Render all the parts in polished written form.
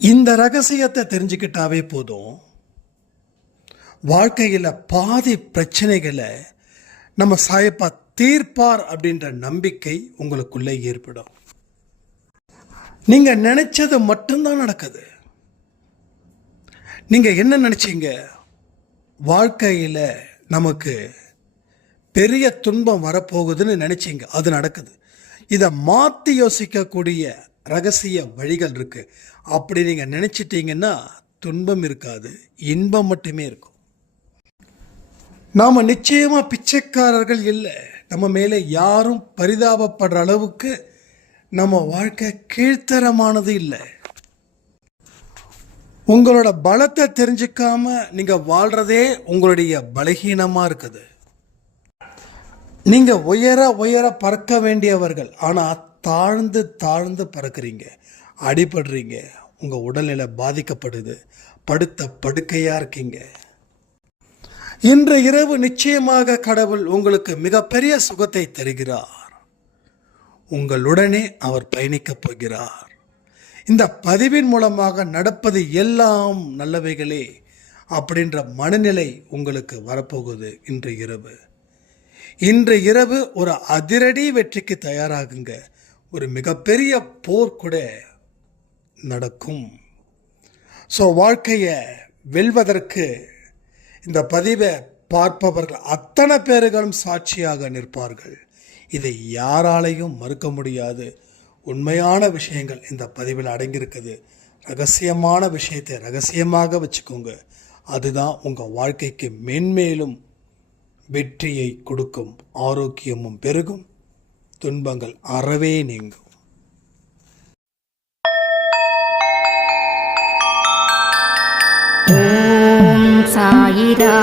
இந்த ரகசியத்தை தெரிஞ்சுக்கிட்டாவே போதும், வாழ்க்கையில் பாதி பிரச்சனைகளை நம்ம சாயப்பா தீர்ப்பார் அப்படின்ற நம்பிக்கை உங்களுக்குள்ளே ஏற்படும். நீங்கள் நினைச்சது மட்டும்தான் நடக்குது. நீங்கள் என்ன நினைச்சீங்க? வாழ்க்கையில் நமக்கு பெரிய துன்பம் வரப்போகுதுன்னு நினைச்சீங்க, அது நடக்குது. இதை மாற்றி யோசிக்கக்கூடிய ரகசிய வழிகள் இருக்கு. அப்படி நீங்கள் நினைச்சிட்டீங்கன்னா துன்பம் இருக்காது, இன்பம் மட்டுமே இருக்கும். நாம் நிச்சயமாக பிச்சைக்காரர்கள் இல்லை. நம்ம மேலே யாரும் பரிதாபப்படுற அளவுக்கு நம்ம வாழ்க்கை கீழ்த்தரமானது இல்லை. உங்களோட பலத்தை தெரிஞ்சுக்காம நீங்கள் வாழ்கிறதே உங்களுடைய பலகீனமாக இருக்குது. நீங்கள் உயர உயர பறக்க வேண்டியவர்கள், ஆனால் தாழ்ந்து தாழ்ந்து பறக்கிறீங்க, அடிபடுறீங்க, உங்கள் உடல்நிலை பாதிக்கப்படுது, படுத்த படுக்கையாக இருக்கீங்க. இன்று இரவு நிச்சயமாக கடவுள் உங்களுக்கு மிகப்பெரிய சுகத்தை தருகிறார். உங்களுடனே அவர் பயணிக்கப் போகிறார். இந்த பதிவின் மூலமாக நடப்பது எல்லாம் நல்லவைகளே அப்படின்ற மனநிலை உங்களுக்கு வரப்போகுது. இன்று இரவு ஒரு அதிரடி வெற்றிக்கு தயாராகுங்க. ஒரு மிகப்பெரிய போர் கூட நடக்கும். ஸோ வாழ்க்கையை வெல்வதற்கு இந்த பதிவை பார்ப்பவர்கள் அத்தனை பேர்களும் சாட்சியாக நிற்பார்கள். இதை யாராலையும் மறுக்க முடியாது. உண்மையான விஷயங்கள் இந்த பதிவில் அடங்கியிருக்குது. ரகசியமான விஷயத்தை ரகசியமாக வச்சுக்கோங்க. அதுதான் உங்கள் வாழ்க்கைக்கு மென்மேலும் வெற்றியை கொடுக்கும். ஆரோக்கியமும் பெருகும், துன்பங்கள் அறவே நீங்கும். ஓம் சாயிரா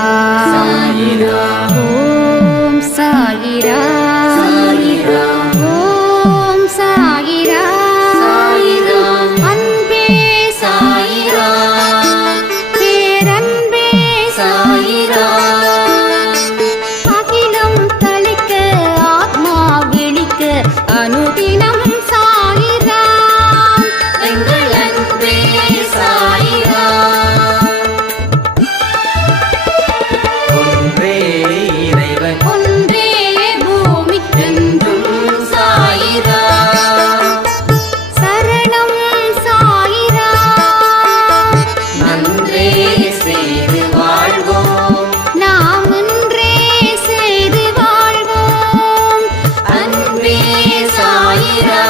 சாயிரா, ஓம் சாயிரா சாயிரா, ஓம் சாயிரா சாயிரா, அன்பே சாயிரா, பேரன்பே சாயிரா, அகிலம் தளிக்க ஆத்மா விழிக்க அனுதினம் சாயிரா, எங்கள் அன்பே சாயிரா. ஒன்றே பூமிக்கென்றும் சாயிரா, சரணம் சாயிரா, நன்றே செய்து வாழ்வோம், நாம் ஒன்றே செய்து வாழ்வோம், அன்பே சாயிரா.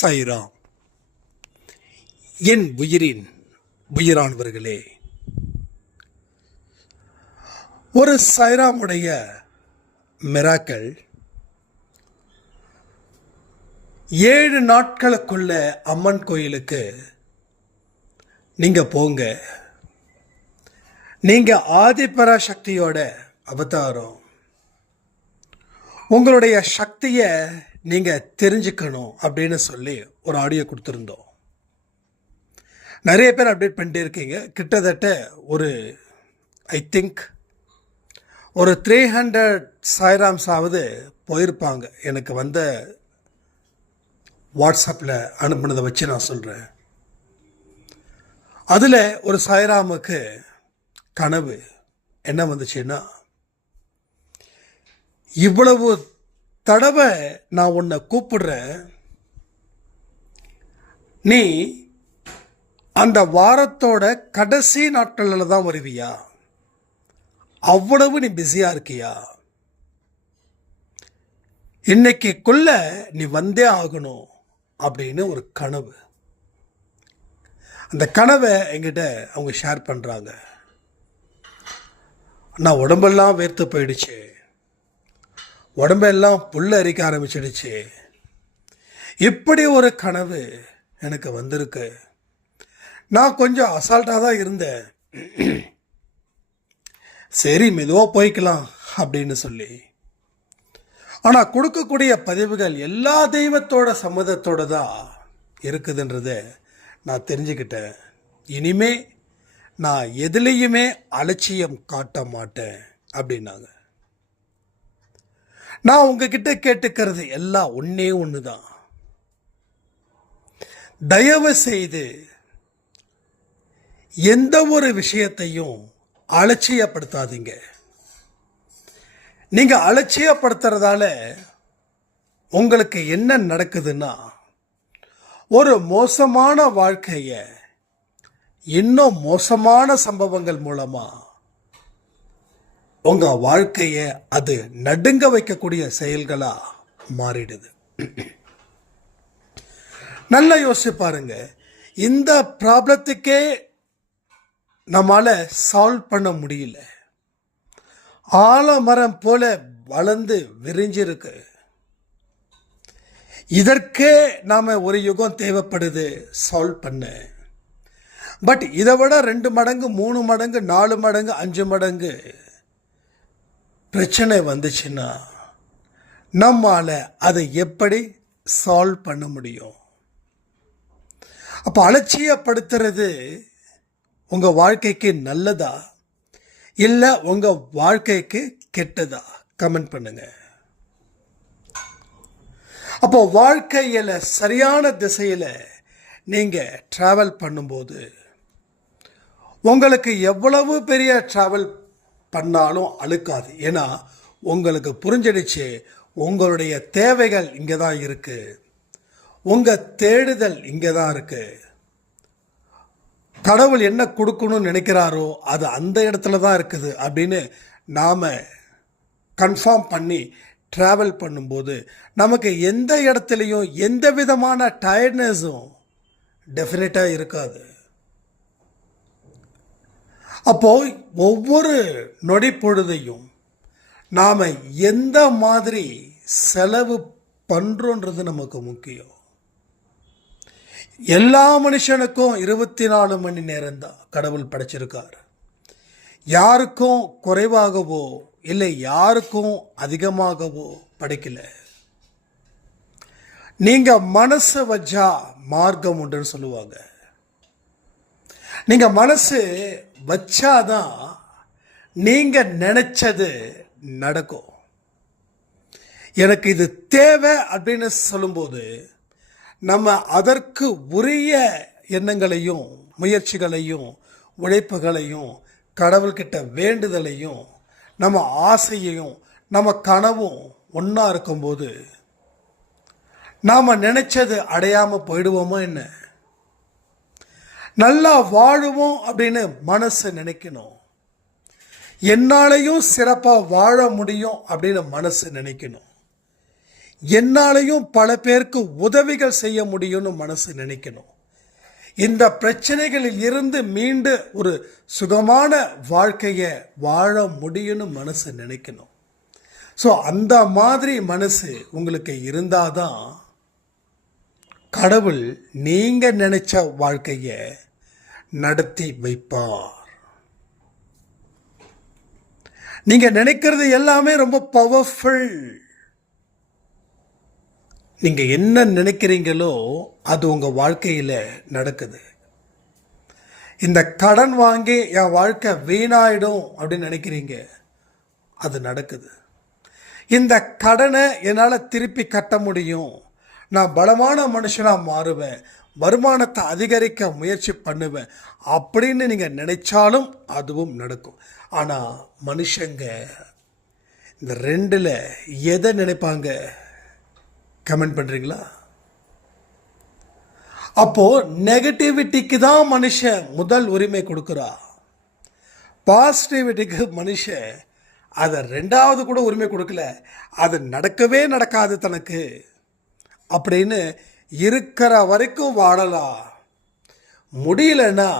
சாய்ராம். என் உயிரின் உயிரானவர்களே, ஒரு சாய்ராமுடைய மிராக்கள் 7 நாட்களுக்குள்ள அம்மன் கோயிலுக்கு நீங்க போங்க. நீங்க ஆதிபராசக்தியோட அவதாரம். உங்களுடைய சக்தியை நீங்க தெரிஞ்சுக்கணும் அப்படின்னு சொல்லி ஒரு ஆடியோ கொடுத்துருந்தோம். நிறைய பேர் அப்டேட் பண்ணிட்டே இருக்கீங்க. கிட்டத்தட்ட ஒரு ஐ திங்க் ஒரு 300 சாய்ராம்ஸாவது போயிருப்பாங்க. எனக்கு வந்த வாட்ஸ்அப்பில் அனுப்புனதை வச்சு நான் சொல்கிறேன். அதில் ஒரு சாய்ராமுக்கு கனவு என்ன வந்துச்சுன்னா, இவ்வளவு தடவை நான் உன்னை கூப்பிடுறேன், நீ அந்த வாரத்தோட கடைசி நாட்களில் தான் வருவியா? அவ்வளவு நீ பிஸியாக இருக்கியா? இன்னைக்குள்ள நீ வந்தே ஆகணும் அப்படின்னு ஒரு கனவு. அந்த கனவை என்கிட்ட அவங்க ஷேர் பண்ணுறாங்க. நான் உடம்பெல்லாம் வேர்த்து போயிடுச்சு, உடம்பெல்லாம் புல்ல அரிக்க ஆரம்பிச்சிடுச்சு. இப்படி ஒரு கனவு எனக்கு வந்திருக்கு. நான் கொஞ்சம் அசால்ட்டாக தான் இருந்தேன். சரி மெதுவாக போய்க்கலாம் அப்படின்னு சொல்லி. ஆனால் கொடுக்கக்கூடிய பதிவுகள் எல்லா தெய்வத்தோட சம்மதத்தோடு தான் இருக்குதுன்றதை நான் தெரிஞ்சுக்கிட்டேன். இனிமே நான் எதுலேயுமே அலட்சியம் காட்ட மாட்டேன் அப்படின்னாங்க. நான் உங்ககிட்ட கேட்டுக்கிறது எல்லாம் ஒன்னே ஒன்று தான். தயவு செய்து எந்த ஒரு விஷயத்தையும் அலட்சியப்படுத்தாதீங்க. நீங்க அலட்சியப்படுத்துறதால உங்களுக்கு என்ன நடக்குதுன்னா, ஒரு மோசமான வாழ்க்கைய இன்னும் மோசமான சம்பவங்கள் மூலமா உங்க வாழ்க்கைய அது நடுங்க வைக்கக்கூடிய செயல்களா மாறிடுது. நல்லா யோசிச்சு பாருங்க. இந்த ப்ராப்ளத்துக்கே நம்மால சால்வ் பண்ண முடியல. ஆலமரம் போல வளர்ந்து விரிஞ்சிருக்கு. இதற்கே நாம ஒரு யுகம் தேவைப்படுது சால்வ் பண்ண. பட் இதை விட 2 மடங்கு 3 மடங்கு 4 மடங்கு 5 மடங்கு பிரச்சனை வந்துச்சுன்னா நம்மால அதை எப்படி சால்வ் பண்ண முடியும்? அப்போ அலட்சியப்படுத்துறது உங்க வாழ்க்கைக்கு நல்லதா இல்ல உங்க வாழ்க்கைக்கு கெட்டதா? கமெண்ட் பண்ணுங்க. அப்போ வாழ்க்கையில சரியான திசையில நீங்க டிராவல் பண்ணும்போது உங்களுக்கு எவ்வளவு பெரிய டிராவல் பண்ணாலும் அழுக்காது. ஏன்னா உங்களுக்கு புரிஞ்சிடுச்சு, உங்களுடைய தேவைகள் இங்கே தான் இருக்கு, உங்க தேடுதல் இங்கே தான் இருக்கு. கடவுள் என்ன கொடுக்கணும்னு நினைக்கிறாரோ அது அந்த இடத்துல தான் இருக்குது அப்படின்னு நாம கன்ஃபார்ம் பண்ணி ட்ராவல் பண்ணும்போது நமக்கு எந்த இடத்துலையும் எந்த விதமான டயர்ட்னஸும் டெஃபினட்டாக இருக்காது. அப்போ ஒவ்வொரு நொடி பொழுதையும் நாம் எந்த மாதிரி செலவு பண்ணுறோன்றது நமக்கு முக்கியம். எல்லா மனுஷனுக்கும் 24 மணி நேரம் தான் கடவுள் படைச்சிருக்கார். யாருக்கும் குறைவாகவோ இல்லை யாருக்கும் அதிகமாகவோ படைக்கல. நீங்க மனசு வச்சா மார்க்கம் உண்டுன்னு சொல்லுவாங்க. நீங்க மனசு வச்சாதான் நீங்க நினைச்சது நடக்கும். எனக்கு இது தேவை அப்படின்னு சொல்லும்போது நம்ம அதற்கு உரிய எண்ணங்களையும் முயற்சிகளையும் உழைப்புகளையும் கடவுள்கிட்ட வேண்டுதலையும் நம்ம ஆசையையும் நம்ம கனவும் ஒன்றா இருக்கும்போது நாம் நினைச்சது அடையாமல் போயிடுவோமா என்ன? நல்லா வாழுவோம் அப்படின்னு மனசு நினைக்கணும். என்னாலையும் சிறப்பாக வாழ முடியும் அப்படின்னு மனசு நினைக்கணும். என்னாலையும் பல பேருக்கு உதவிகள் செய்ய முடியும்னு மனசு நினைக்கணும். இந்த பிரச்சனைகளில் இருந்து மீண்டு ஒரு சுகமான வாழ்க்கையை வாழ முடியும்னு மனசு நினைக்கணும். ஸோ அந்த மாதிரி மனசு உங்களுக்கு இருந்தாதான் கடவுள் நீங்க நினைச்ச வாழ்க்கையை நடத்தி வைப்பார். நீங்க நினைக்கிறது எல்லாமே ரொம்ப பவர்ஃபுல். நீங்க என்ன நினைக்கிறீங்களோ அது உங்க வாழ்க்கையில நடக்குது. இந்த கடன் வாங்கி என் வாழ்க்கை வீணாயிடும் அப்படின்னு நினைக்கிறீங்க, அது நடக்குது. இந்த கடனை என்னால் திருப்பி கட்ட முடியும், நான் பலமான மனுஷனாக மாறுவேன், வருமானத்தை அதிகரிக்க முயற்சி பண்ணுவேன் அப்படின்னு நீங்கள் நினைச்சாலும் அதுவும் நடக்கும். ஆனால் மனுஷங்க இந்த 2ல் எதை நினைப்பாங்க? கமெண்ட் பண்ணுறீங்களா? அப்போ நெகட்டிவிட்டிக்கு தான் மனுஷன் முதல் உரிமை கொடுக்குறா. பாசிட்டிவிட்டிக்கு மனுஷன் அதை 2வது கூட உரிமை கொடுக்கல. அது நடக்கவே நடக்காது தனக்கு அப்படின்னு இருக்கிற வரைக்கும் வாழலாம், முடியலன்னா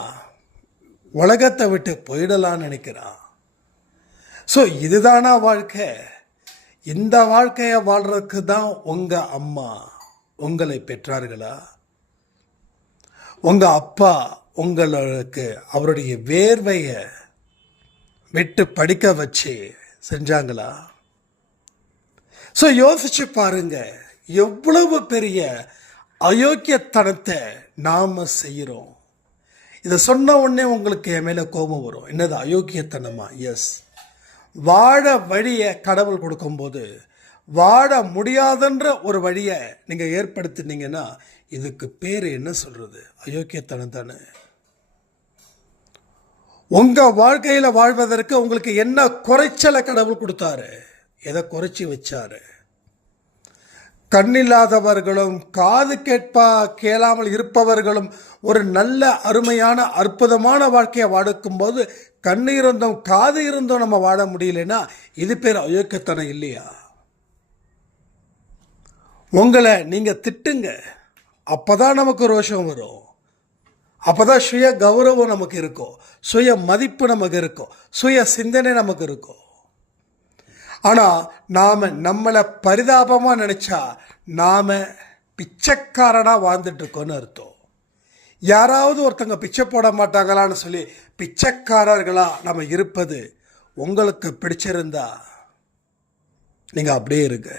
உலகத்தை விட்டு போயிடலான்னு நினைக்கிறான். ஸோ இதுதானா வாழ்க்கை? இந்த வாழ்க்கையை வாழ்றதுக்கு தான் உங்க அம்மா உங்களை பெற்றார்களா? உங்க அப்பா உங்களுக்கு அவருடைய வேர்வையை விட்டு படிக்க வச்சு செஞ்சாங்களா? ஸோ யோசிச்சு பாருங்க, எவ்வளவு பெரிய அயோக்கியத்தனத்தை நாம செய்கிறோம். இதை சொன்ன உடனே உங்களுக்கு என் மேலே கோபம் வரும். என்னது அயோக்கியத்தனமா? எஸ். வாழ வழியை கடவுள் கொடுக்கும்போது வாழ முடியாதுன்ற ஒரு வழியை நீங்கள் ஏற்படுத்தினீங்கன்னா இதுக்கு பேர் என்ன சொல்கிறது? அயோக்கியத்தனம் தானே. உங்கள் வாழ்க்கையில் வாழ்வதற்கு உங்களுக்கு என்ன குறைச்சலை கடவுள் கொடுத்தாரு? எதை குறைச்சி வச்சாரு? கண்ணில்லாதவர்களும் காது கேளாமல் இருப்பவர்களும் ஒரு நல்ல அருமையான அற்புதமான வாழ்க்கையை வாடுக்கும்போது கண்ணு இருந்தும் காது இருந்தும் நம்ம வாழ முடியலன்னா இது பேர் அயோக்கியத்தனம் இல்லையா? உங்களை நீங்கள் திட்டுங்க, அப்போதான் நமக்கு ரோஷம் வரும், அப்போதான் சுய கௌரவம் நமக்கு இருக்கும், சுய மதிப்பு நமக்கு இருக்கும், சுய சிந்தனை நமக்கு இருக்கும். ஆனால் நாம் நம்மளை பரிதாபமாக நினச்சா நாம் பிச்சைக்காரனாக வாழ்ந்துட்டுருக்கோன்னு அர்த்தம். யாராவது ஒருத்தங்க பிச்சை போட மாட்டாங்களான்னு சொல்லி பிச்சைக்காரர்களாக நம்ம இருப்பது உங்களுக்கு பிடிச்சிருந்தா நீங்கள் அப்படியே இருங்க.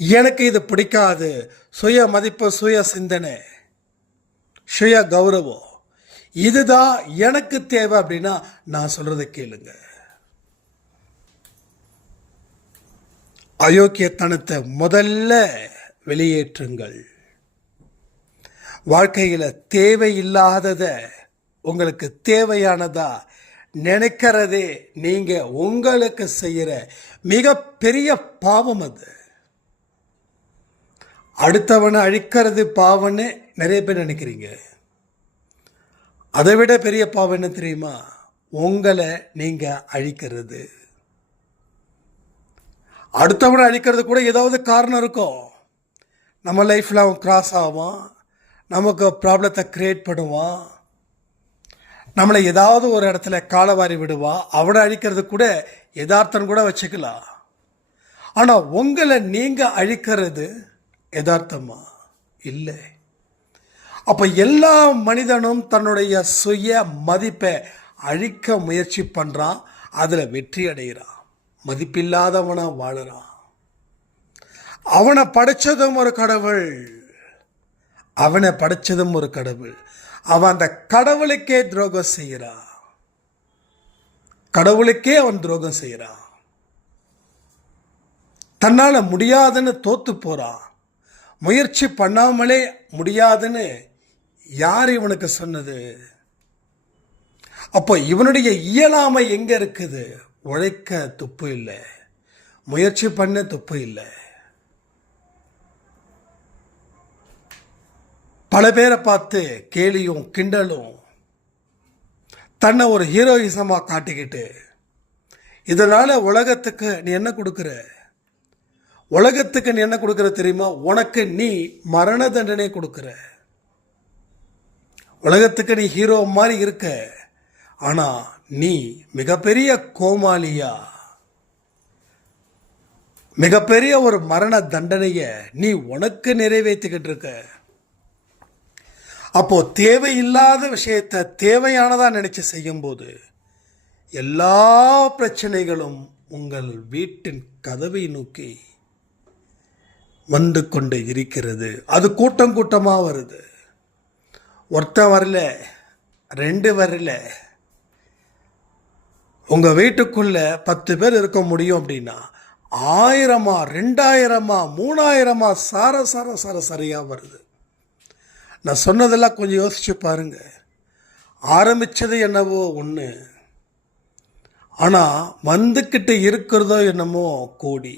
எனக்கு இது பிடிக்காது, சுய மதிப்பு, சுய சிந்தனை, சுய கௌரவம் இதுதான் எனக்கு தேவை அப்படின்னா நான் சொல்கிறத கேளுங்க. அயோக்கியத்தனத்தை முதல்ல வெளியேற்றுங்கள். வாழ்க்கையில் தேவையில்லாததை உங்களுக்கு தேவையானதா நினைக்கிறதே நீங்கள் உங்களுக்கு செய்கிற மிகப்பெரிய பாவம். அது அடுத்தவனை அழிக்கிறது பாவம்னு நிறைய பேர் நினைக்கிறீங்க. அதை விட பெரிய பாவம் என்ன தெரியுமா? உங்களை நீங்கள் அழிக்கிறது. அடுத்தவனை அழிக்கிறது கூட ஏதாவது காரணம் இருக்கும். நம்ம லைஃப்பில் அவன் கிராஸ் ஆவான், நமக்கு ப்ராப்ளத்தை க்ரியேட் பண்ணுவான், நம்மளை ஏதாவது ஒரு இடத்துல காலவாரி விடுவான். அவனை அழிக்கிறது கூட யதார்த்தம் கூட வச்சுக்கலாம். ஆனால் உங்களை நீங்கள் அழிக்கிறது யதார்த்தமா? இல்லை. அப்போ எல்லா மனிதனும் தன்னுடைய சுய மதிப்பை அழிக்க முயற்சி பண்ணுறான், அதில் வெற்றி அடைகிறான், மதிப்பில்லாதவனா வாழுறான். அவனை படைச்சதும் ஒரு கடவுள், அவனை படைச்சதும் ஒரு கடவுள். அவன் அந்த கடவுளுக்கே துரோகம் செய்கிறான், கடவுளுக்கே அவன் துரோகம் செய்கிறான். தன்னால் முடியாதுன்னு தோத்து போகிறான். முயற்சி பண்ணாமலே முடியாதுன்னு யார் இவனுக்கு சொன்னது? அப்போ இவனுடைய இயலாமை எங்கே இருக்குது? உழைக்க துப்பு இல்லை, முயற்சி பண்ண துப்பு இல்லை. பல பேரை பார்த்து கேலியும் கிண்டலும், தன்னை ஒரு ஹீரோயிசமாக காட்டிக்கிட்டு, இதனால் உலகத்துக்கு நீ என்ன கொடுக்குற? உலகத்துக்கு நீ என்ன கொடுக்குற தெரியுமா? உனக்கு நீ மரண தண்டனை கொடுக்குற. உலகத்துக்கு நீ ஹீரோ மாதிரி இருக்க, ஆனால் நீ மிகப்பெரிய கோமாளியா, மிகப்பெரிய ஒரு மரண தண்டனையை நீ உனக்கு நிறைவேற்றிக்கிட்டு இருக்க. அப்போ தேவையில்லாத விஷயத்தை தேவையானதா நினைச்சு செய்யும்போது எல்லா பிரச்சனைகளும் உங்கள் வீட்டின் கதவை நோக்கி வந்து கொண்டு இருக்கிறது. அது கூட்டம் கூட்டமாக வருது. ஒருத்தன் வரல, ரெண்டு வரல, உங்கள் வீட்டுக்குள்ள 10 பேர் இருக்க முடியும் அப்படின்னா 1000, 2000, 3000 சரியாக வருது. நான் சொன்னதெல்லாம் கொஞ்சம் யோசிச்சு பாருங்க. ஆரம்பித்தது என்னவோ ஒன்று, ஆனால் வந்துக்கிட்டு இருக்கிறதோ என்னமோ கோடி.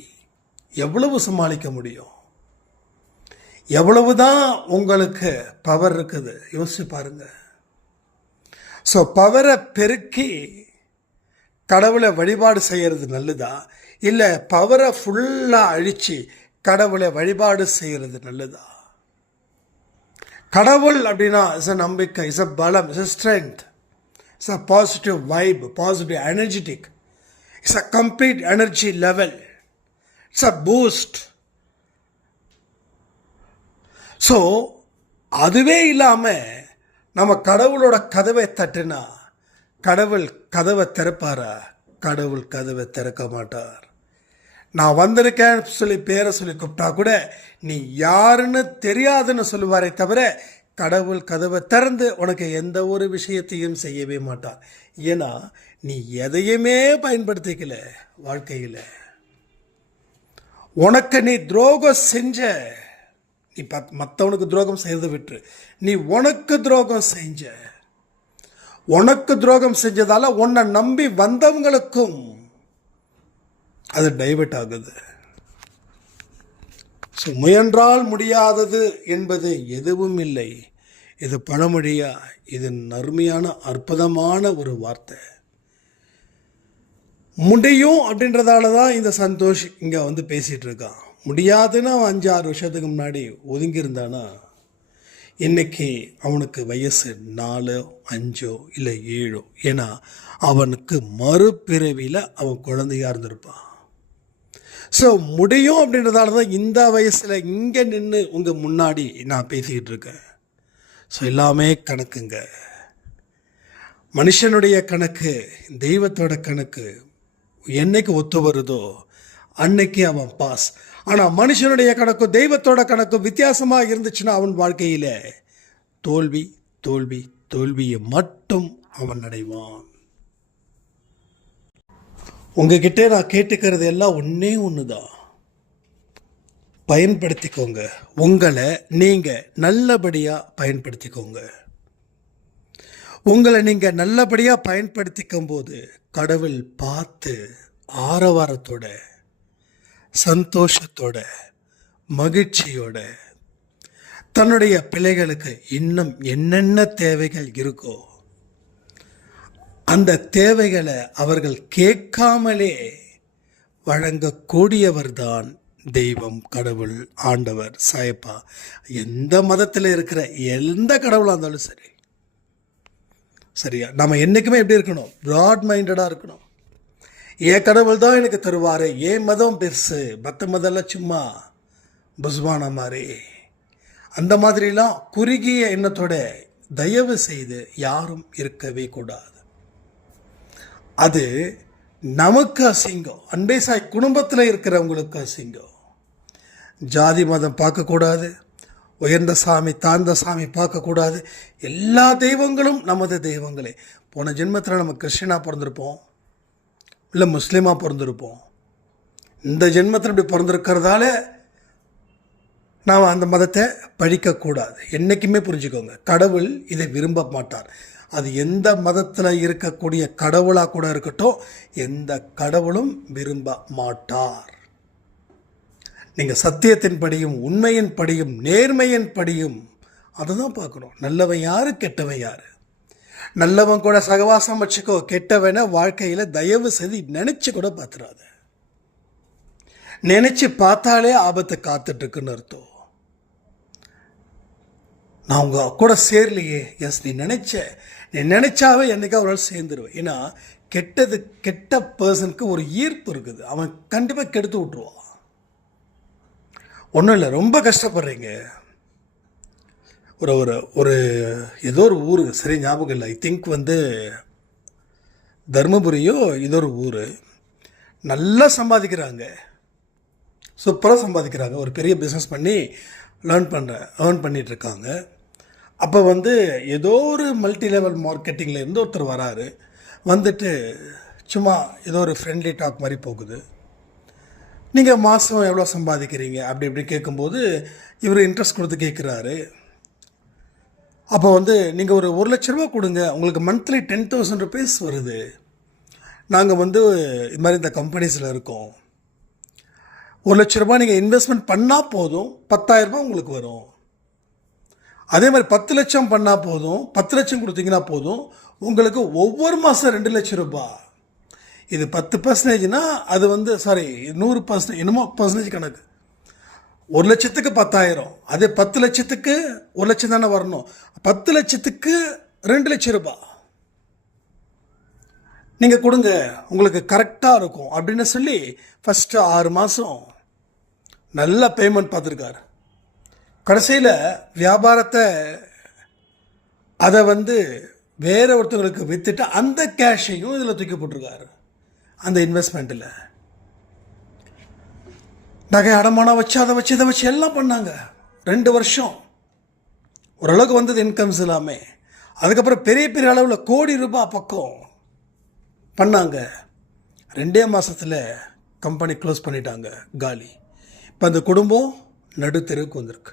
எவ்வளவு சமாளிக்க முடியும்? எவ்வளவுதான் உங்களுக்கு பவர் இருக்குது யோசிச்சு பாருங்க. ஸோ பவரை பெருக்கி கடவுளை வழிபாடு செய்கிறது நல்லதா, இல்லை பவரை ஃபுல்லாக அழித்து கடவுளை வழிபாடு செய்கிறது நல்லதா? கடவுள் அப்படின்னா இஸ் அ நம்பிக்கை, இஸ் அ பலம், is a strength, it's a positive vibe, positive energetic, it's a complete energy level, it's a boost. So அதுவே இல்லாமல் நம்ம கடவுளோட கதவை தட்டுனா கடவுள் கதவை திறப்பாரா? கடவுள் கதவை திறக்க மாட்டார். நான் வந்திருக்கேன்னு சொல்லி பேரை சொல்லி கூப்பிட்டா கூட நீ யாருன்னு தெரியாதுன்னு சொல்லுவாரே தவிர கடவுள் கதவை திறந்து உனக்கு எந்த ஒரு விஷயத்தையும் செய்யவே மாட்டார். ஏன்னா நீ எதையுமே பயன்படுத்திக்கல வாழ்க்கையில். உனக்கு நீ துரோகம் செஞ்ச, நீ மற்றவனுக்கு துரோகம் செய்யறதை விட்டு நீ உனக்கு துரோகம் செஞ்ச, உனக்கு துரோகம் செஞ்சதால உன்னை நம்பி வந்தவங்களுக்கும் அது டைவர்ட் ஆகுது. ஸோ முயன்றால் முடியாதது என்பது எதுவும் இல்லை. இது பழமொழியா? இது அருமையான அற்புதமான ஒரு வார்த்தை. முடியும் அப்படின்றதால தான் இந்த சந்தோஷ் இங்கே வந்து பேசிகிட்டு இருக்கான். முடியாதுன்னு அவன் 5-6 வருஷத்துக்கு முன்னாடி ஒதுங்கியிருந்தானா இன்னைக்கு அவனுக்கு வயசு 4, 5 இல்லை 7. ஏன்னா அவனுக்கு மறுபிறவியில் அவன் குழந்தையாக இருந்திருப்பான். ஸோ முடியும் அப்படின்றதால தான் இந்த வயசில் இங்கே நின்று உங்கள் முன்னாடி நான் பேசிக்கிட்டு இருக்கேன். ஸோ எல்லாமே கணக்குங்க. மனுஷனுடைய கணக்கு, தெய்வத்தோட கணக்கு என்னைக்கு ஒத்து வருதோ அன்னைக்கு அவன் பாஸ். ஆனால் மனுஷனுடைய கணக்கும் தெய்வத்தோட கணக்கும் வித்தியாசமாக இருந்துச்சுன்னா அவன் வாழ்க்கையில் தோல்வி தோல்வி தோல்வியை மட்டும் அவன் அடைவான். உங்ககிட்ட நான் கேட்டுக்கிறது எல்லாம் ஒன்றே ஒன்று தான். பயன்படுத்திக்கோங்க. உங்களை நீங்கள் நல்லபடியாக பயன்படுத்திக்கோங்க. உங்களை நீங்கள் நல்லபடியாக பயன்படுத்திக்கும் போது கடவுள் பார்த்து ஆரவாரத்தோட, சந்தோஷத்தோட, மகிழ்ச்சியோட தன்னுடைய பிள்ளைகளுக்கு இன்னும் என்னென்ன தேவைகள் இருக்கோ அந்த தேவைகளை அவர்கள் கேட்காமலே வழங்கக்கூடியவர் தான் தெய்வம், கடவுள், ஆண்டவர், சாயப்பா. எந்த மதத்தில் இருக்கிற எந்த கடவுளாக இருந்தாலும் சரி, சரியா, நம்ம என்றைக்குமே எப்படி இருக்கணும்? ப்ராட் மைண்டடாக இருக்கணும். என் கடவுள் தான் எனக்கு தருவார், என் மதம் பெருசு, மற்ற மதம்லாம் சும்மா புஸ்வான மாதிரி, அந்த மாதிரிலாம் குறுகிய எண்ணத்தோட தயவு செய்து யாரும் இருக்கவே கூடாது. அது நமக்கு அசிங்கம். அன்பே சாய் குடும்பத்தில் இருக்கிறவங்களுக்கு அசிங்கம். ஜாதி மதம் பார்க்கக்கூடாது, உயர்ந்த சாமி தாழ்ந்த சாமி பார்க்கக்கூடாது. எல்லா தெய்வங்களும் நமது தெய்வங்களே. போன ஜென்மத்தில் நம்ம கிறிஸ்டினாக பிறந்திருப்போம், இல்லை முஸ்லீமாக பிறந்திருப்போம். இந்த ஜென்மத்தில் இப்படி பிறந்திருக்கிறதால நாம் அந்த மதத்தை பழிக்கக்கூடாது. என்றைக்குமே புரிஞ்சுக்கோங்க, கடவுள் இதை விரும்ப மாட்டார். அது எந்த மதத்தில் இருக்கக்கூடிய கடவுளாக கூட இருக்கட்டும், எந்த கடவுளும் விரும்ப மாட்டார். நீங்கள் சத்தியத்தின் படியும், உண்மையின் படியும், நேர்மையின் படியும் அதை தான் பார்க்கணும். நல்லவன் யார், கெட்டவன் யார். நல்லவன் கூட சகவாசம் வச்சுக்கோ, கெட்டவனை வாழ்க்கையில் தயவு செய்து நினச்சி கூட பார்த்துடாத. நினச்சி பார்த்தாலே ஆபத்து காத்துட்ருக்குன்னு அர்த்தம். நான் உங்கள் கூட சேரலையே, எஸ் நீ நினச்சாவே என்றைக்கா ஒரு நாள் சேர்ந்துருவேன். ஏன்னா கெட்ட பர்சனுக்கு ஒரு ஈர்ப்பு இருக்குது, அவன் கண்டிப்பாக கெடுத்து விட்ருவான். ஒன்றும் இல்லை, ரொம்ப கஷ்டப்படுறீங்க. ஒரு ஏதோ ஒரு ஊர், சரி ஞாபகம் இல்லை, ஐ திங்க் வந்து தர்மபுரியோ ஏதோ ஒரு ஊர். நல்லா சம்பாதிக்கிறாங்க, சூப்பராக சம்பாதிக்கிறாங்க. ஒரு பெரிய பிஸ்னஸ் பண்ணி ஏர்ன் பண்ணிகிட்ருக்காங்க. அப்போ வந்து ஏதோ ஒரு மல்டி லெவல் மார்க்கெட்டிங்கில் இருந்து ஒருத்தர் வராரு. வந்துட்டு சும்மா ஏதோ ஒரு ஃப்ரெண்ட்லி டாக் மாதிரி போகுது. நீங்கள் மாதம் எவ்வளோ சம்பாதிக்கிறீங்க அப்படி இப்படி கேட்கும்போது இவர் இன்ட்ரெஸ்ட் கொடுத்து கேட்குறாரு. அப்போ வந்து நீங்கள் ஒரு 1 லட்ச ரூபா கொடுங்க, உங்களுக்கு மந்த்லி 10,000 rupees வருது. நாங்கள் வந்து இது மாதிரி இந்த கம்பெனிஸில் இருக்கோம். 1 லட்ச ரூபா நீங்கள் இன்வெஸ்ட்மெண்ட் பண்ணால் போதும், 10,000 ரூபாய் உங்களுக்கு வரும். அதே மாதிரி 10 லட்சம் பண்ணால் போதும், 10 லட்சம் கொடுத்தீங்கன்னா போதும், உங்களுக்கு ஒவ்வொரு மாதம் 2 லட்சம் ரூபாய். இது 10%னா அது வந்து 100% என்னமோ பர்சன்டேஜ் கணக்கு. 1 லட்சத்துக்கு 10,000, அதே 10 லட்சத்துக்கு 1 லட்சம் தானே வரணும். 10 லட்சத்துக்கு 2 லட்சம் ரூபாய் நீங்கள் கொடுங்க, உங்களுக்கு கரெக்டாக இருக்கும் அப்படின்னு சொல்லி ஃபஸ்ட்டு 6 மாதம் நல்ல பேமெண்ட் பார்த்துருக்காரு. கடைசியில் வியாபாரத்தை அதை வந்து வேற ஒருத்தவங்களுக்கு விற்றுட்டு அந்த கேஷையும் இதில் தூக்கி போட்டிருக்காரு. அந்த இன்வெஸ்ட்மெண்ட்டில் நகை அடமானம் வச்சு அதை வச்சு இதை வச்சு எல்லாம் பண்ணாங்க. 2 வருஷம் ஓரளவுக்கு வந்தது இன்கம்ஸ் எல்லாமே. அதுக்கப்புறம் பெரிய பெரிய அளவில் கோடி ரூபாய் பக்கம் பண்ணாங்க. 2 மாதத்தில் கம்பெனி க்ளோஸ் பண்ணிட்டாங்க, காலி. இப்போ அந்த குடும்பம் நடுத்தெருவுக்கு வந்திருக்கு.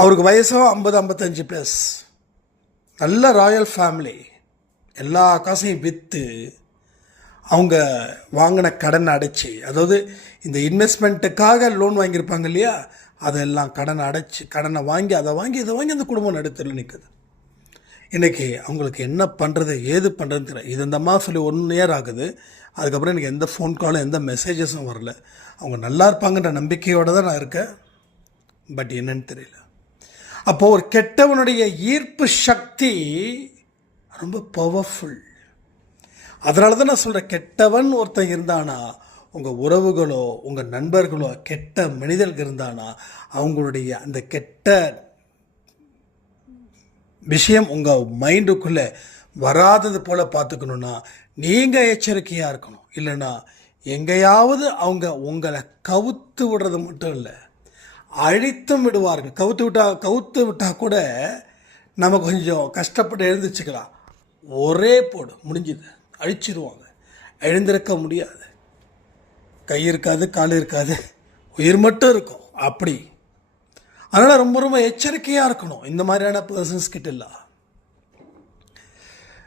அவருக்கு வயசோ 50-55 ப்ளஸ், நல்ல ராயல் ஃபேமிலி. எல்லா காசையும் விற்று அவங்க வாங்கின கடனை அடைச்சி, அதாவது இந்த இன்வெஸ்ட்மெண்ட்டுக்காக லோன் வாங்கியிருப்பாங்க இல்லையா, அதெல்லாம் கடனை அடைச்சி, கடனை வாங்கி இதை வாங்கி அந்த குடும்பம் நடுத்தரில் நிற்குது. இன்றைக்கி அவங்களுக்கு என்ன பண்ணுறது ஏது பண்ணுறதுன்னு தெரியல. இது இந்த மாதிரி சொல்லி 1 இயர் ஆகுது. அதுக்கப்புறம் எனக்கு எந்த ஃபோன் காலும் எந்த மெசேஜஸும் வரல. அவங்க நல்லா இருப்பாங்கன்ற நம்பிக்கையோடு தான் நான் இருக்கேன். பட் என்னன்னு தெரியல. அப்போது ஒரு கெட்டவனுடைய ஈர்ப்பு சக்தி ரொம்ப பவர்ஃபுல். அதனால தான் நான் சொல்கிறேன், கெட்டவன் ஒருத்தன் இருந்தானா, உங்கள் உறவுகளோ உங்கள் நண்பர்களோ கெட்ட மனிதர்கள் இருந்தானா, அவங்களுடைய அந்த கெட்ட விஷயம் உங்கள் மைண்டுக்குள்ளே வராதது போல் பார்த்துக்கணுன்னா நீங்கள் எச்சரிக்கையாக இருக்கணும். இல்லைன்னா எங்கேயாவது அவங்க உங்களை கவுத்து விடுறது மட்டும் இல்லை, அழித்தும் விடுவார்கள். கவுத்து விட்டால் கூட நம்ம கொஞ்சம் கஷ்டப்பட்டு எழுந்திரிச்சிக்கலாம். ஒரே போடு முடிஞ்சுது, அழிச்சிடுவாங்க. எழுந்திருக்க முடியாது, கை இருக்காது, கால் இருக்காது, உயிர் மட்டும் இருக்கும். அப்படி அதனால் ரொம்ப ரொம்ப எச்சரிக்கையாக இருக்கணும் இந்த மாதிரியான பர்சன்ஸ் கிட்ட இல்லை.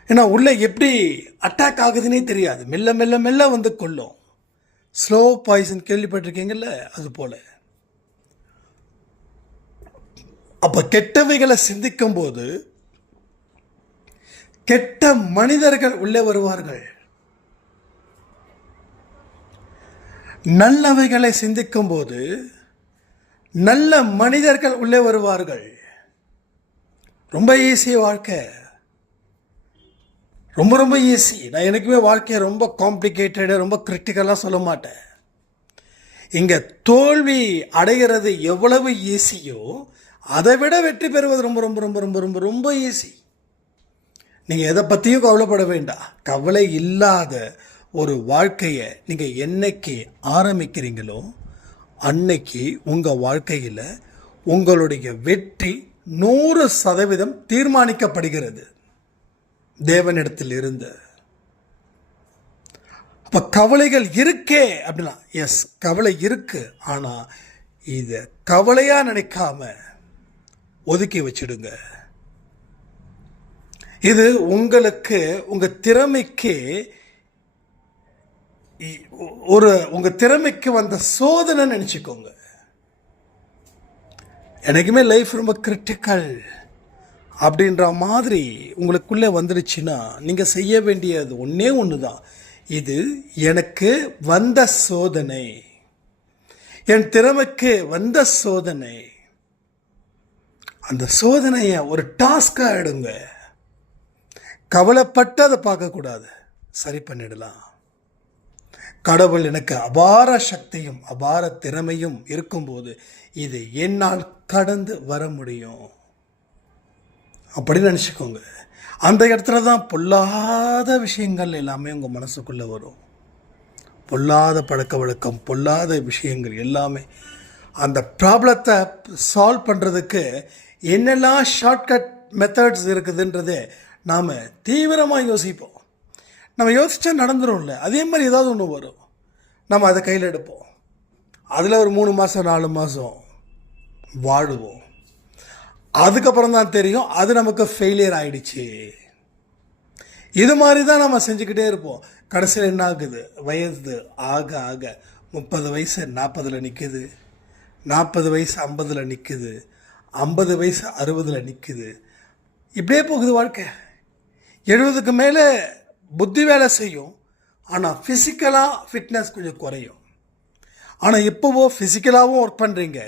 ஏன்னா உள்ளே எப்படி அட்டாக் ஆகுதுன்னே தெரியாது. மெல்ல மெல்ல மெல்ல வந்து கொல்லும். ஸ்லோ பாய்சன் கேள்விப்பட்டிருக்கீங்கல்ல, அது போல். அப்போ கெட்டவைகளை சிந்திக்கும் போது கெட்ட மனிதர்கள் உள்ளே வருவார்கள். நல்லவைகளை சிந்திக்கும் போது நல்ல மனிதர்கள் உள்ளே வருவார்கள். ரொம்ப ஈஸி வாழ்க்கை, ரொம்ப ரொம்ப ஈஸி. நான் எனக்குமே வாழ்க்கையை ரொம்ப காம்ப்ளிகேட்டடு, ரொம்ப கிரிட்டிக்கலாக சொல்ல மாட்டேன். இங்கே தோல்வி அடைகிறது எவ்வளவு ஈஸியோ அதை விட வெற்றி பெறுவது ரொம்ப ரொம்ப ரொம்ப ரொம்ப ரொம்ப ரொம்ப ஈஸி. நீங்கள் எதை பற்றியும் கவலைப்பட வேண்டாம். கவலை இல்லாத ஒரு வாழ்க்கையை நீங்கள் என்னைக்கு ஆரம்பிக்கிறீங்களோ அன்னைக்கு உங்கள் வாழ்க்கையில் உங்களுடைய வெற்றி 100% தீர்மானிக்கப்படுகிறது தேவனிடத்தில் இருந்து. அப்போ கவலைகள் இருக்கே அப்படின்னா, எஸ் கவலை இருக்கு, ஆனால் இதை கவலையாக நினைக்காம ஒதுக்கி வச்சிடுங்க. இது உங்களுக்கு உங்கள் திறமைக்கு உங்கள் திறமைக்கு வந்த சோதனை நினச்சிக்கோங்க. எனக்குமே லைஃப் ரொம்ப கிரிட்டிக்கல் அப்படின்ற மாதிரி உங்களுக்குள்ளே வந்துடுச்சுன்னா நீங்கள் செய்ய வேண்டியது ஒன்று தான். இது எனக்கு வந்த சோதனை, என் திறமைக்கு வந்த சோதனை. அந்த சோதனையை ஒரு டாஸ்காக எடுங்க. கவலைப்பட்டு அதை பார்க்கக்கூடாது, சரி பண்ணிடலாம். கடவுள் எனக்கு அபார சக்தியும் அபார திறமையும் இருக்கும்போது இது என்னால் கடந்து வர முடியும் அப்படின்னு நினச்சிக்கோங்க. அந்த இடத்துல தான் பொல்லாத விஷயங்கள் எல்லாமே உங்கள் மனசுக்குள்ளே வரும். பொல்லாத பழக்க வழக்கம், பொல்லாத விஷயங்கள் எல்லாமே. அந்த ப்ராப்ளத்தை சால்வ் பண்ணுறதுக்கு என்னெல்லாம் ஷார்ட்கட் மெத்தட்ஸ் இருக்குதுன்றதே நாம் தீவிரமாக யோசிப்போம். நம்ம யோசித்தா நடந்துடும்ல, அதே மாதிரி ஏதாவது ஒன்று வரும், நம்ம அதை கையில் எடுப்போம். அதில் ஒரு 3 மாதம் 4 மாதம் வாழுவோம். அதுக்கப்புறம் தான் தெரியும் அது நமக்கு ஃபெயிலியர் ஆகிடுச்சு. இது மாதிரி தான் நம்ம செஞ்சுக்கிட்டே இருப்போம். கடைசியில் என்ன ஆகுது, வயது ஆக ஆக 30 வயசு 40ல் நிற்குது, 40 வயசு 50ல் நிற்குது, 50 வயசு 60ல் நிற்குது. இப்படியே போகுது வாழ்க்கை. 70க்கு மேலே புத்தி வேலை செய்யும், ஆனால் ஃபிசிக்கலாக ஃபிட்னஸ் கொஞ்சம் குறையும். ஆனால் இப்போவோ ஃபிசிக்கலாகவும் ஒர்க் பண்ணுறீங்க,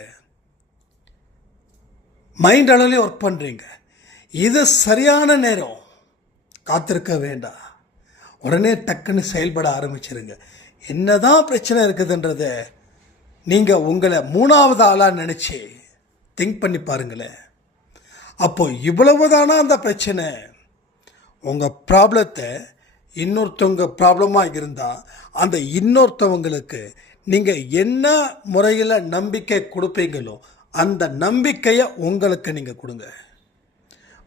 மைண்ட் அளவுலேயும் ஒர்க் பண்ணுறீங்க. இது சரியான நேரம், காத்திருக்க வேண்டாம். உடனே டக்குன்னு செயல்பட ஆரம்பிச்சிருங்க. என்னதான் பிரச்சனை இருக்குதுன்றத நீங்கள் உங்களை 3வது ஆளாக நினச்சி திங்க் பண்ணி பாருங்களேன். அப்போ இவ்வளவுதானா அந்த பிரச்சனை? உங்கள் ப்ராப்ளத்தை இன்னொருத்தவங்க ப்ராப்ளமாக இருந்தால் அந்த இன்னொருத்தவங்களுக்கு நீங்கள் என்ன முறையில் நம்பிக்கை கொடுப்பீங்களோ அந்த நம்பிக்கையை உங்களுக்கு நீங்கள் கொடுங்க.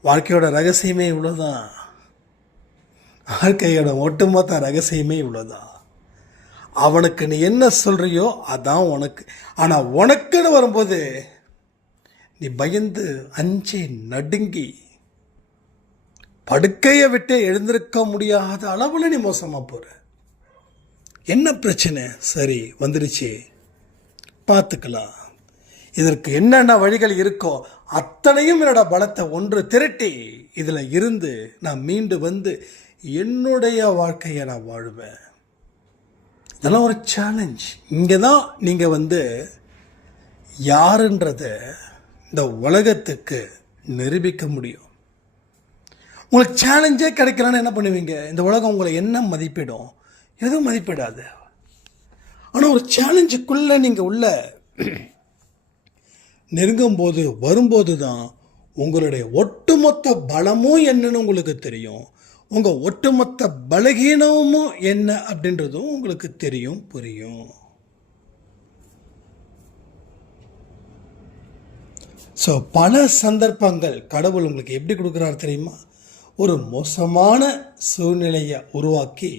வாழ்க்கையோட ரகசியமே இவ்வளோதான். வாழ்க்கையோட ஒட்டுமொத்த ரகசியமே இவ்வளோதான். அவனுக்கு நீ என்ன சொல்றியோ அதான் உனக்கு. ஆனால் உனக்குன்னு வரும்போது நீ பயந்து அஞ்சி நடுங்கி படுக்கையை விட்டு எழுந்திருக்க முடியாத அளவில் நீ மோசமாக போகிற. என்ன பிரச்சனை? சரி வந்துடுச்சு, பார்த்துக்கலாம். இதற்கு என்னென்ன வழிகள் இருக்கோ அத்தனையும் என்னோட பலத்தை ஒன்று திரட்டி இதில் இருந்து நான் மீண்டு வந்து என்னுடைய வாழ்க்கையை நான் வாழ்வேன். இதெல்லாம் ஒரு சேலஞ்ச். இங்கே தான் நீங்கள் வந்து யாருன்றத இந்த உலகத்துக்கு நிரூபிக்க முடியும். உங்களுக்கு சேலஞ்சே கிடைக்கலன்னு என்ன பண்ணுவீங்க? இந்த உலகம் உங்களை என்ன மதிப்பிடும்? எதுவும் மதிப்பிடாது. ஆனால் ஒரு சேலஞ்சுக்குள்ளே நீங்கள் உள்ள நெருங்கும் போது வரும்போது தான் உங்களுடைய ஒட்டுமொத்த பலமும் என்னன்னு உங்களுக்கு தெரியும். உங்கள் ஒட்டுமொத்த பலகீனமும் என்ன அப்படின்றதும் உங்களுக்கு தெரியும், புரியும். ஸோ பல சந்தர்ப்பங்கள் கடவுள் உங்களுக்கு எப்படி கொடுக்குறாரு தெரியுமா? ஒரு மோசமான சூழ்நிலையை உருவாக்கி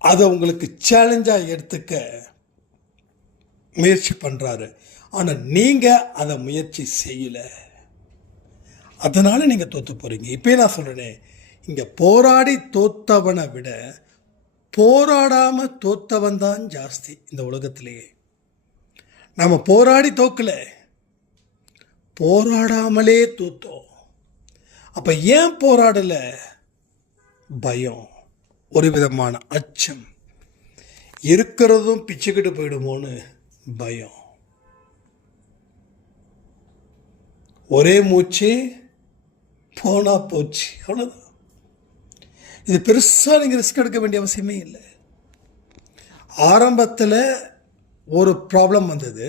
அதை உங்களுக்கு சேலஞ்சாக எடுத்துக்க முயற்சி பண்ணுறாரு. ஆனால் நீங்கள் அதை முயற்சி செய்யலை, அதனால் நீங்கள் தோற்று போகிறீங்க. இப்போ நான் சொல்கிறேனே, இங்கே போராடி தோத்தவனை விட போராடாமல் தோத்தவன் தான் ஜாஸ்தி இந்த உலகத்திலேயே. நம்ம போராடி தோக்கலை, போராடாமலே தோத்தோம். அப்போ ஏன் போராடலை? பயம், ஒரு விதமான அச்சம், இருக்கிறதும் பிச்சுக்கிட்டு போயிடுமோன்னு பயம். ஒரே மூச்சு போனா போச்சு, அவ்வளோதான். இது பெருசாக நீங்கள் ரிஸ்க் எடுக்க வேண்டிய அவசியமே இல்லை. ஆரம்பத்தில் ஒரு ப்ராப்ளம் வந்தது,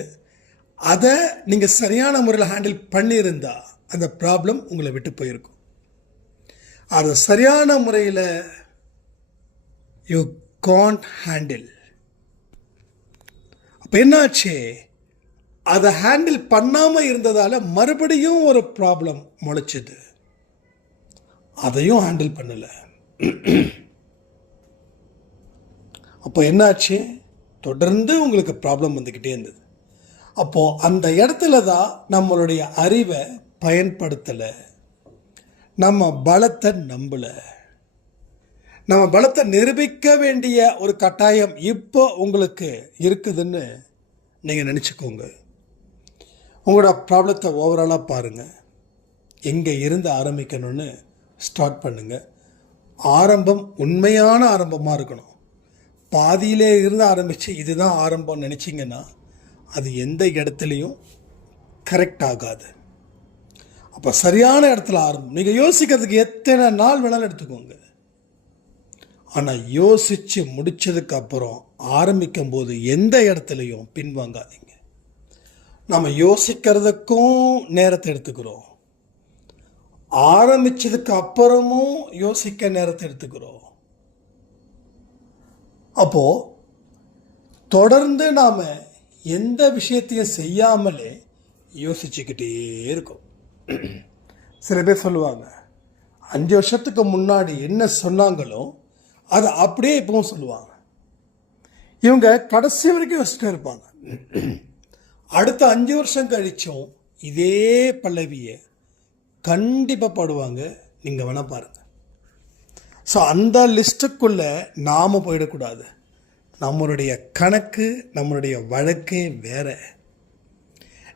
அதை நீங்கள் சரியான முறையில் ஹேண்டில் பண்ணியிருந்தா அந்த ப்ராப்ளம் உங்களை விட்டு போயிருக்கும். அதை சரியான முறையில் யூ காண்ட் ஹேண்டில். அப்போ என்னாச்சு? அதை ஹேண்டில் பண்ணாமல் இருந்ததால் மறுபடியும் ஒரு ப்ராப்ளம் முளைச்சிது, அதையும் ஹேண்டில் பண்ணலை. அப்போ என்னாச்சு? தொடர்ந்து உங்களுக்கு ப்ராப்ளம் வந்துக்கிட்டே இருந்தது. அப்போது அந்த இடத்துல தான் நம்மளுடைய அறிவை பயன்படுத்தலை, நம்ம பலத்தை நம்பலை. நம்ம பலத்தை நிரூபிக்க வேண்டிய ஒரு கட்டாயம் இப்போ உங்களுக்கு இருக்குதுன்னு நீங்கள் நினச்சிக்கோங்க. உங்களோட ப்ராப்ளத்தை ஓவராலாக பாருங்கள், எங்கே இருந்து ஆரம்பிக்கணும்னு ஸ்டார்ட் பண்ணுங்கள். ஆரம்பம் உண்மையான ஆரம்பமாக இருக்கணும். பாதியிலே இருந்து ஆரம்பித்து இதுதான் ஆரம்பம் நினச்சிங்கன்னா அது எந்த இடத்துலையும் கரெக்ட் ஆகாது. அப்போ சரியான இடத்துல ஆரம்பம். நீங்கள் யோசிக்கிறதுக்கு எத்தனை நாள் வேணாலும் எடுத்துக்கோங்க, ஆனால் யோசித்து முடித்ததுக்கப்புறம் ஆரம்பிக்கும் போது எந்த இடத்துலையும் பின்வாங்காதீங்க. நம்ம யோசிக்கிறதுக்கும் நேரத்தை எடுத்துக்கிறோம், ஆரம்பித்ததுக்கு அப்புறமும் யோசிக்க நேரத்தை எடுத்துக்கிறோம். அப்போது தொடர்ந்து நாம் எந்த விஷயத்தையும் செய்யாமலே யோசிச்சுக்கிட்டே இருக்கோம். சில பேர் சொல்லுவாங்க, 5 வருஷத்துக்கு முன்னாடி என்ன சொன்னாங்களோ அதை அப்படியே இப்பவும் சொல்லுவாங்க. இவங்க கடைசி வரைக்கும் யோசிச்சுட்டே இருப்பாங்க. அடுத்த 5 வருஷம் கழிச்சும் இதே பல்லவியை கண்டிப்பாக பாடுவாங்க. நீங்கள் வேணால் பாருங்கள். ஸோ அந்த லிஸ்ட்டுக்குள்ளே நாம் போயிடக்கூடாது. நம்மளுடைய கணக்கு, நம்மளுடைய வழக்கே வேறு.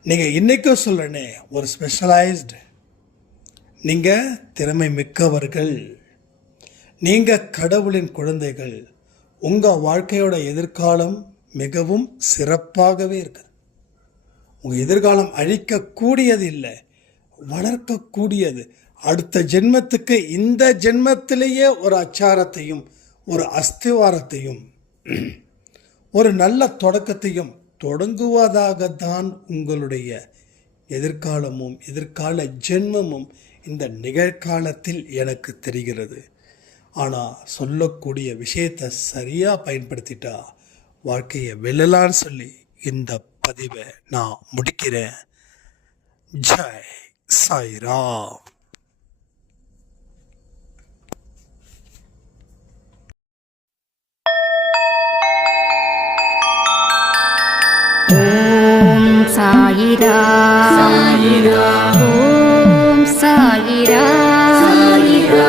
நீங்கள் இன்றைக்கும் சொல்கிறேனே, ஒரு ஸ்பெஷலைஸ்டு, நீங்கள் திறமை மிக்கவர்கள், நீங்கள் கடவுளின் குழந்தைகள். உங்கள் வாழ்க்கையோட எதிர்காலம் மிகவும் சிறப்பாகவே இருக்குது. உங்கள் எதிர்காலம் அழிக்கக்கூடியது இல்லை, வளர்க்கக்கூடியது. அடுத்த ஜென்மத்துக்கு இந்த ஜென்மத்திலேயே ஒரு அச்சாரத்தையும் ஒரு அஸ்திவாரத்தையும் ஒரு நல்ல தொடக்கத்தையும் தொடங்குவதாகத்தான் உங்களுடைய எதிர்காலமும் எதிர்கால ஜென்மமும் இந்த நிகழ்காலத்தில் எனக்கு தெரிகிறது. ஆனால் சொல்லக்கூடிய விஷயத்தை சரியாக பயன்படுத்திட்டா வாழ்க்கையை வெல்லலான்னு சொல்லி இந்த பதிவை நான் முடிக்கிறேன். ஜெய் சாய்ராம். ஓம் சாயிரா சாயிரா ஓம் சாயிரா சாயிரா